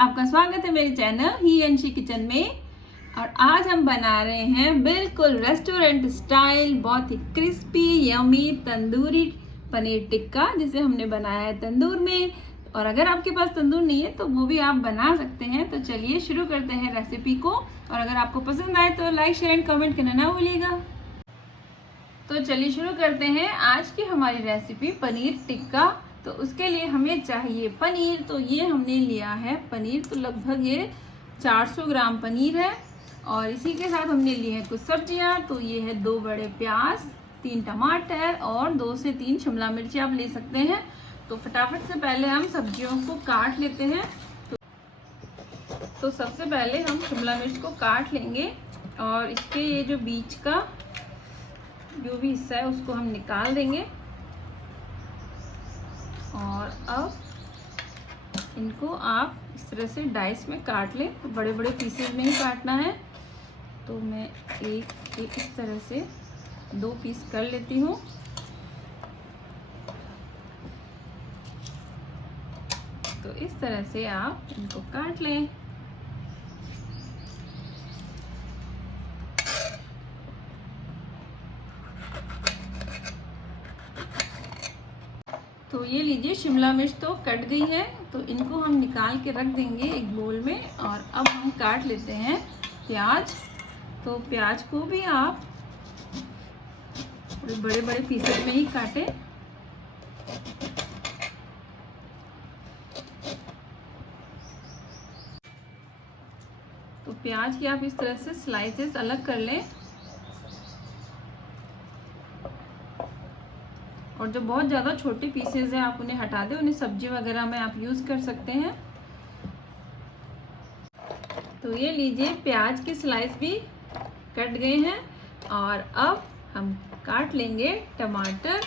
आपका स्वागत है मेरे चैनल ही अंशी किचन में। और आज हम बना रहे हैं बिल्कुल रेस्टोरेंट स्टाइल बहुत ही क्रिस्पी यमी तंदूरी पनीर टिक्का, जिसे हमने बनाया है तंदूर में। और अगर आपके पास तंदूर नहीं है तो वो भी आप बना सकते हैं। तो चलिए शुरू करते हैं रेसिपी को। और अगर आपको पसंद आए तो लाइक शेयर एंड कमेंट करना ना भूलिएगा। तो चलिए शुरू करते हैं आज की हमारी रेसिपी पनीर टिक्का। तो उसके लिए हमें चाहिए पनीर। तो ये हमने लिया है पनीर, तो लगभग ये 400 ग्राम पनीर है। और इसी के साथ हमने लिए हैं कुछ सब्जियां। तो ये है 2 बड़े प्याज, 3 टमाटर और 2 से 3 शिमला मिर्ची आप ले सकते हैं। तो फटाफट से पहले हम सब्जियों को काट लेते हैं। तो सबसे पहले हम शिमला मिर्च को काट लेंगे और इसके ये जो बीच का जो भी हिस्सा है उसको हम निकाल देंगे। और अब इनको आप इस तरह से डाइस में काट लें। तो बड़े बड़े पीसेस में ही काटना है। तो मैं एक इस तरह से 2 पीस कर लेती हूँ। तो इस तरह से आप इनको काट लें। तो ये लीजिए शिमला मिर्च तो कट गई है। तो इनको हम निकाल के रख देंगे एक बोल में। और अब हम काट लेते हैं प्याज। तो प्याज को भी आप बड़े बड़े पीसेस में ही काटें। तो प्याज की आप इस तरह से स्लाइसेस अलग कर लें। और जो बहुत ज़्यादा छोटे पीसेस हैं आप उन्हें हटा दें, उन्हें सब्जी वगैरह में आप यूज़ कर सकते हैं। तो ये लीजिए प्याज के स्लाइस भी कट गए हैं। और अब हम काट लेंगे टमाटर।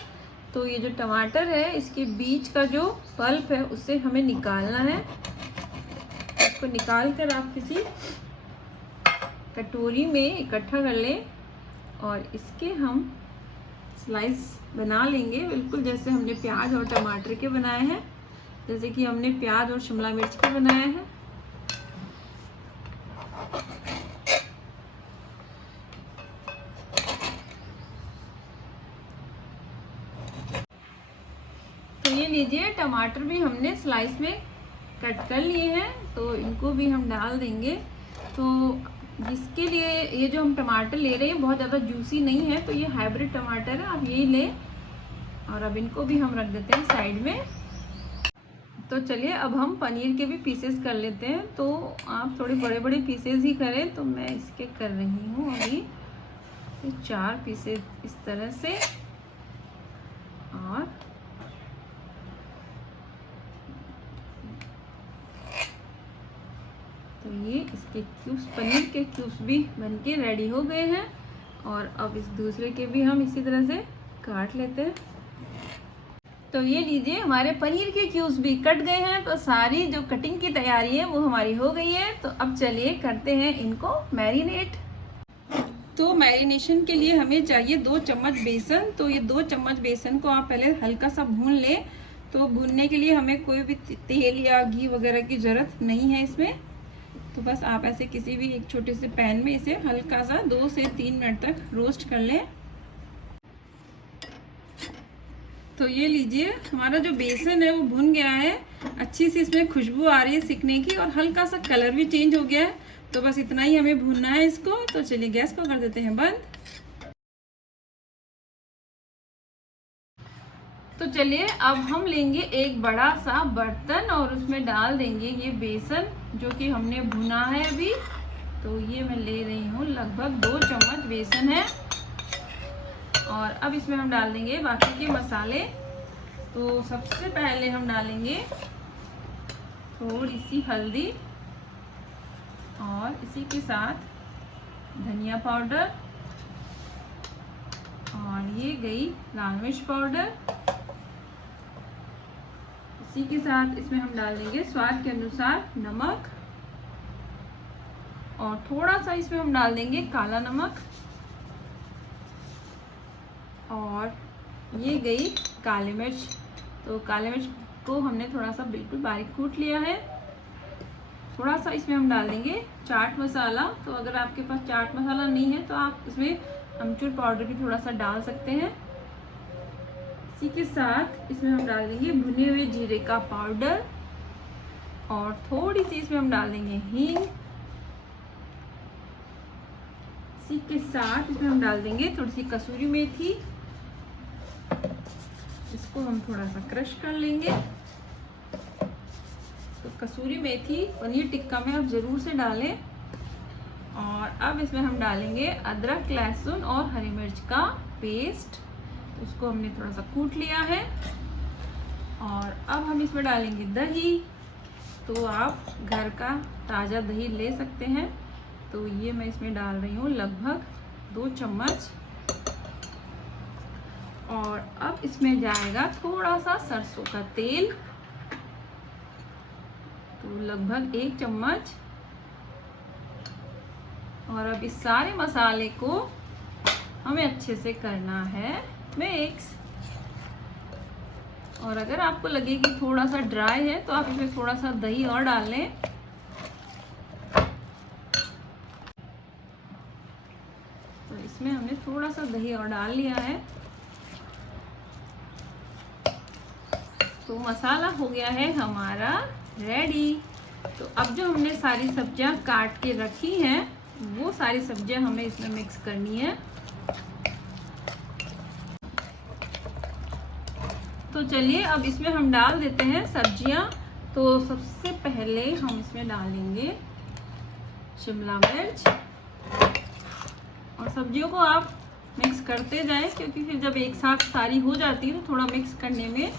तो ये जो टमाटर है इसके बीच का जो पल्प है उसे हमें निकालना है। इसको निकाल कर आप किसी कटोरी में इकट्ठा कर लें और इसके हम स्लाइस बना लेंगे, बिल्कुल जैसे हमने प्याज और टमाटर के बनाए हैं, जैसे कि हमने प्याज और शिमला मिर्च के बनाए हैं। तो ये लीजिए टमाटर भी हमने स्लाइस में कट कर लिए हैं। तो इनको भी हम डाल देंगे। तो जिसके लिए ये जो हम टमाटर ले रहे हैं बहुत ज़्यादा जूसी नहीं है, तो ये हाइब्रिड टमाटर है, आप यही लें। और अब इनको भी हम रख देते हैं साइड में। तो चलिए अब हम पनीर के भी पीसेस कर लेते हैं। तो आप थोड़े बड़े बड़े पीसेस ही करें। तो मैं इसके कर रही हूँ अभी 4 पीसेस इस तरह से। और तो ये इसके क्यूब्स, पनीर के क्यूब्स भी बनके रेडी हो गए हैं। और अब इस दूसरे के भी हम इसी तरह से काट लेते हैं। तो ये लीजिए हमारे पनीर के क्यूब्स भी कट गए हैं। तो सारी जो कटिंग की तैयारी है वो हमारी हो गई है। तो अब चलिए करते हैं इनको मैरिनेट। तो मैरिनेशन के लिए हमें चाहिए 2 चम्मच बेसन। तो ये 2 चम्मच बेसन को आप पहले हल्का सा भून लें। तो भूनने के लिए हमें कोई भी तेल या घी वगैरह की ज़रूरत नहीं है इसमें। तो बस आप ऐसे किसी भी एक छोटे से पैन में इसे हल्का सा 2 से 3 मिनट तक रोस्ट कर लें। तो ये लीजिए हमारा जो बेसन है वो भुन गया है। अच्छी सी इसमें खुशबू आ रही है सिकने की और हल्का सा कलर भी चेंज हो गया है। तो बस इतना ही हमें भूनना है इसको। तो चलिए गैस को कर देते हैं बंद। तो चलिए अब हम लेंगे एक बड़ा सा बर्तन और उसमें डाल देंगे ये बेसन जो कि हमने भुना है अभी। तो ये मैं ले रही हूँ लगभग 2 चम्मच बेसन है। और अब इसमें हम डाल देंगे बाकी के मसाले। तो सबसे पहले हम डालेंगे थोड़ी सी हल्दी और इसी के साथ धनिया पाउडर। और ये गई लाल मिर्च पाउडर। इसी के साथ इसमें हम डाल देंगे स्वाद के अनुसार नमक। और थोड़ा सा इसमें हम डाल देंगे काला नमक। और ये गई काली मिर्च। तो काली मिर्च को हमने थोड़ा सा बिल्कुल बारीक कूट लिया है। थोड़ा सा इसमें हम डाल देंगे चाट मसाला। तो अगर आपके पास चाट मसाला नहीं है तो आप इसमें अमचूर पाउडर भी थोड़ा सा डाल सकते हैं। इसी के साथ इसमें हम डाल देंगे भुने हुए जीरे का पाउडर और थोड़ी सी इसमें हम डाल देंगे हींग। इसी के साथ इसमें हम डाल देंगे थोड़ी सी कसूरी मेथी, इसको हम थोड़ा सा क्रश कर लेंगे। तो कसूरी मेथी पनीर टिक्का में आप ज़रूर से डालें। और अब इसमें हम डालेंगे अदरक, लहसुन और हरी मिर्च का पेस्ट, तो उसको हमने थोड़ा सा कूट लिया है। और अब हम इसमें डालेंगे दही। तो आप घर का ताज़ा दही ले सकते हैं। तो ये मैं इसमें डाल रही हूँ लगभग 2 चम्मच। और अब इसमें जाएगा थोड़ा सा सरसों का तेल, तो लगभग 1 चम्मच। और अब इस सारे मसाले को हमें अच्छे से करना है मिक्स। और अगर आपको लगे कि थोड़ा सा ड्राई है तो आप इसमें थोड़ा सा दही और डाल लें। तो इसमें हमने थोड़ा सा दही और डाल लिया है। तो मसाला हो गया है हमारा रेडी। तो अब जो हमने सारी सब्जियां काट के रखी हैं वो सारी सब्जियां हमें इसमें मिक्स करनी है। तो चलिए अब इसमें हम डाल देते हैं सब्जियां। तो सबसे पहले हम इसमें डालेंगे शिमला मिर्च। और सब्जियों को आप मिक्स करते जाएं, क्योंकि फिर जब एक साथ सारी हो जाती है तो थोड़ा मिक्स करने में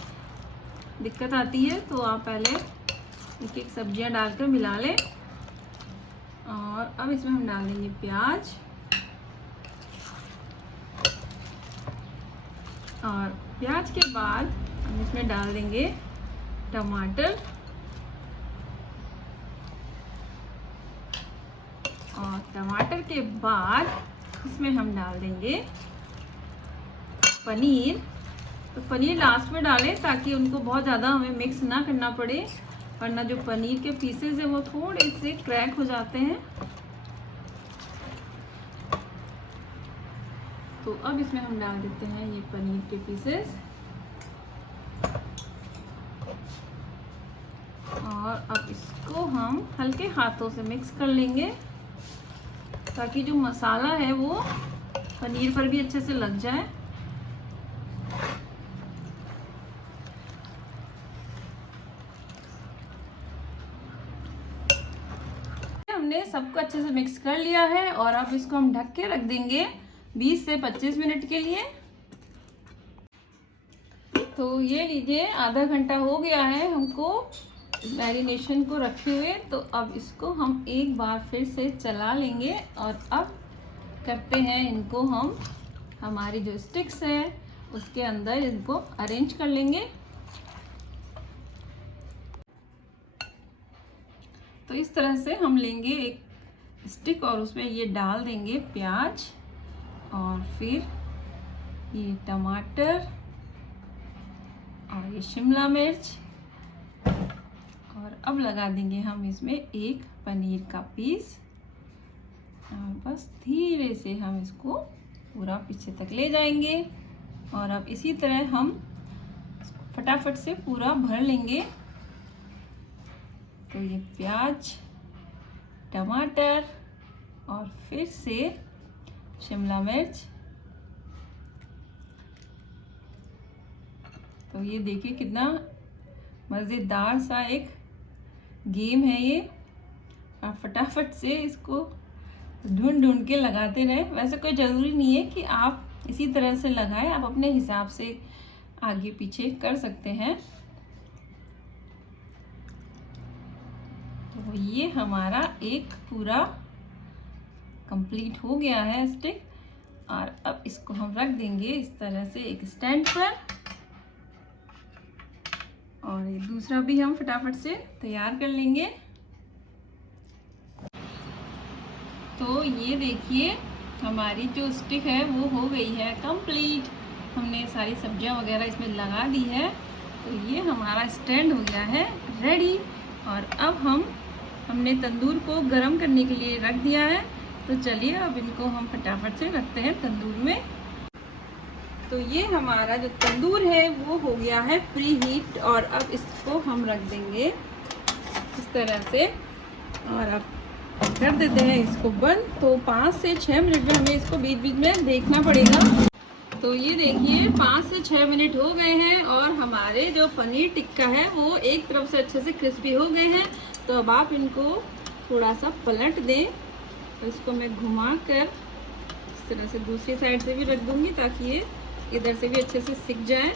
दिक्कत आती है। तो आप पहले एक एक सब्जियां डालकर मिला लें। और अब इसमें हम डाल देंगे प्याज। और प्याज के बाद हम इसमें डाल देंगे टमाटर। और टमाटर के बाद इसमें हम डाल देंगे पनीर। तो पनीर लास्ट में डालें ताकि उनको बहुत ज़्यादा हमें मिक्स ना करना पड़े, वरना जो पनीर के पीसेस हैं वो थोड़े से क्रैक हो जाते हैं। तो अब इसमें हम डाल देते हैं ये पनीर के पीसेस। और अब इसको हम हल्के हाथों से मिक्स कर लेंगे ताकि जो मसाला है वो पनीर पर भी अच्छे से लग जाए। हमने सबको अच्छे से मिक्स कर लिया है और अब इसको हम ढक के रख देंगे 20 से 25 मिनट के लिए। तो ये लीजिए आधा घंटा हो गया है हमको मैरिनेशन को रखे हुए। तो अब इसको हम एक बार फिर से चला लेंगे और अब करते हैं इनको हम हमारी जो स्टिक्स है उसके अंदर इनको अरेंज कर लेंगे। तो इस तरह से हम लेंगे एक स्टिक और उसमें ये डाल देंगे प्याज और फिर ये टमाटर और ये शिमला मिर्च। और अब लगा देंगे हम इसमें एक पनीर का पीस और बस धीरे से हम इसको पूरा पीछे तक ले जाएंगे। और अब इसी तरह हम फटाफट से पूरा भर लेंगे। तो ये प्याज, टमाटर और फिर से शिमला मिर्च। तो ये देखिए कितना मज़ेदार सा एक गेम है ये। आप फटाफट से इसको ढूंढ ढूंढ के लगाते रहें। वैसे कोई ज़रूरी नहीं है कि आप इसी तरह से लगाएं, आप अपने हिसाब से आगे पीछे कर सकते हैं। तो ये हमारा एक पूरा कंप्लीट हो गया है स्टिक। और अब इसको हम रख देंगे इस तरह से एक स्टैंड पर। और ये दूसरा भी हम फटाफट से तैयार कर लेंगे। तो ये देखिए हमारी जो स्टिक है वो हो गई है कंप्लीट। हमने सारी सब्जियां वगैरह इसमें लगा दी है। तो ये हमारा स्टैंड हो गया है रेडी। और अब हम हमने तंदूर को गरम करने के लिए रख दिया है। तो चलिए अब इनको हम फटाफट से रखते हैं तंदूर में। तो ये हमारा जो तंदूर है वो हो गया है प्री हीट, और अब इसको हम रख देंगे इस तरह से और अब कर देते हैं इसको बंद। तो 5 से 6 मिनट में हमें इसको बीच बीच में देखना पड़ेगा। तो ये देखिए 5 से 6 मिनट हो गए हैं और हमारे जो पनीर टिक्का है वो एक तरफ से अच्छे से क्रिस्पी हो गए हैं। तो अब आप इनको थोड़ा सा पलट दें। तो इसको मैं घुमा कर इस तरह से दूसरी साइड से भी रख दूंगी ताकि ये इधर से भी अच्छे से सिक जाए।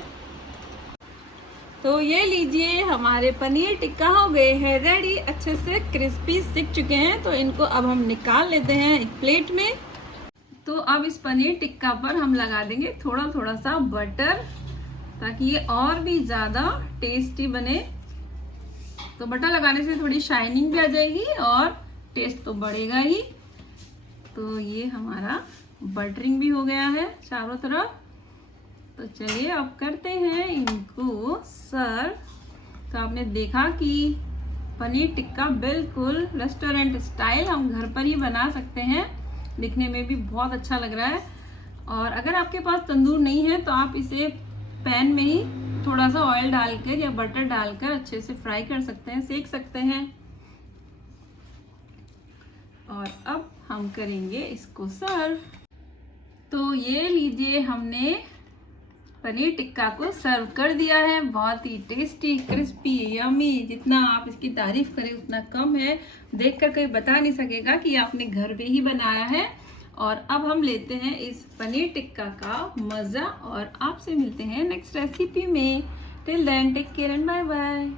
तो ये लीजिए हमारे पनीर टिक्का हो गए हैं रेडी, अच्छे से क्रिस्पी सिक चुके हैं। तो इनको अब हम निकाल लेते हैं एक प्लेट में। तो अब इस पनीर टिक्का पर हम लगा देंगे थोड़ा थोड़ा सा बटर ताकि ये और भी ज़्यादा टेस्टी बने। तो बटर लगाने से थोड़ी शाइनिंग भी आ जाएगी और टेस्ट तो बढ़ेगा ही। तो ये हमारा बटरिंग भी हो गया है चारों तरफ। तो चलिए अब करते हैं इनको सर्व। तो आपने देखा कि पनीर टिक्का बिल्कुल रेस्टोरेंट स्टाइल हम घर पर ही बना सकते हैं। दिखने में भी बहुत अच्छा लग रहा है। और अगर आपके पास तंदूर नहीं है तो आप इसे पैन में ही थोड़ा सा ऑयल डालकर या बटर डालकर अच्छे से फ्राई कर सकते हैं, सेक सकते हैं। और अब हम करेंगे इसको सर्व। तो ये लीजिए हमने पनीर टिक्का को सर्व कर दिया है। बहुत ही टेस्टी, क्रिस्पी, यमी, जितना आप इसकी तारीफ करें उतना कम है। देखकर कोई बता नहीं सकेगा कि आपने घर पे ही बनाया है। और अब हम लेते हैं इस पनीर टिक्का का मज़ा और आपसे मिलते हैं नेक्स्ट रेसिपी में। Till then take care and bye bye.